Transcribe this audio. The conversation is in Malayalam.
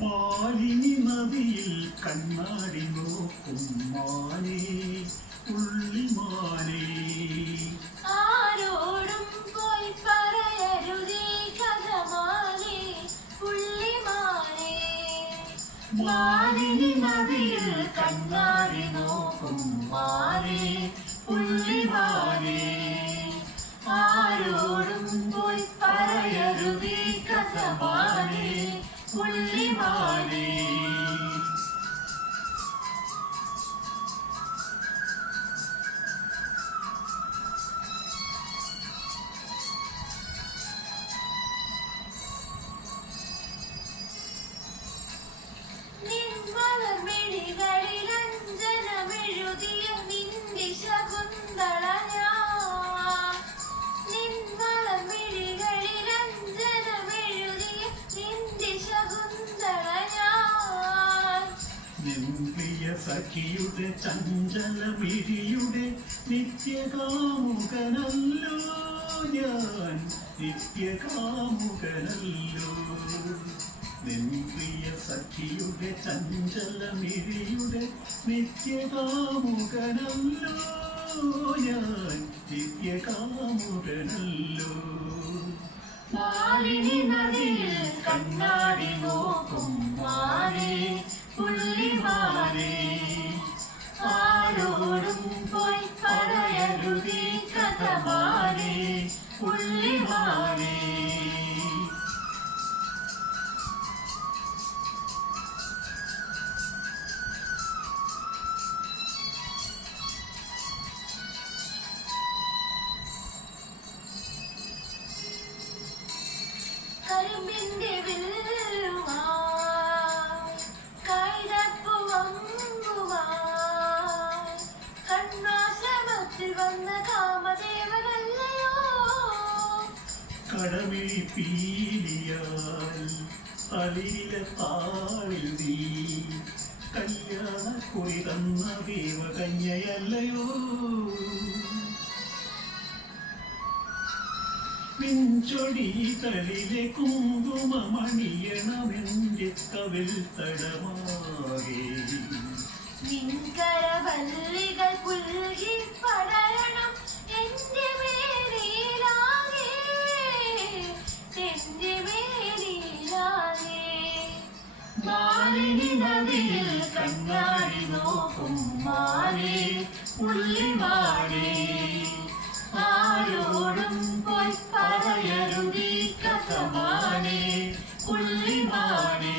മാലിനി നദിയിൽ കണ്ണാടി നോക്കും മാനേ ആരോടും പോയി പറയരുതേ മാലിനി നദിയിൽ കണ്ണാടി നോക്കും മാനേ ആരോടും പോയി പറയരുതേ കഥമാലേ. Swanee Mali. നിന്ദ്രിയ ചഞ്ചല ചഞ്ചലമിഴിയുടെ നിത്യകാമുകനല്ലോ ഞാൻ. നിത്യകാമുകനല്ലോ. നിന്ദ്രിയ സഖിയുടെ ചഞ്ചല മിഴിയുടെ നിത്യകാമുകനല്ലോ ഞാൻ. നിത്യകാമുകനല്ലോ. മാലിനി നദിയിൽ കണ്ണാടി നോക്കും മാനേ പുള്ളിമാനേ. ആരോടും പോയി പറയരുതീ കഥമാനേ പുള്ളിമാനേ കരുമ്പിന്റെ വില്ലുമായി കടമിഴി പീലിയാൽ തളിരിലെ താളിൽ നീ. കല്യാണ കുറി തന്ന ദേവകന്യയല്ലയോ? പിഞ്ചൊടികളിലെ കുങ്കുമമണിയണമെന്റെ കവിൽ തടമാകെ മാലിനി നദിയിൽ കണ്ണാടി നോക്കും മാനേ പുള്ളിമാനേ ആരോടും പോയി പറയരുതീ കഥമാനേ പുള്ളിമാനേ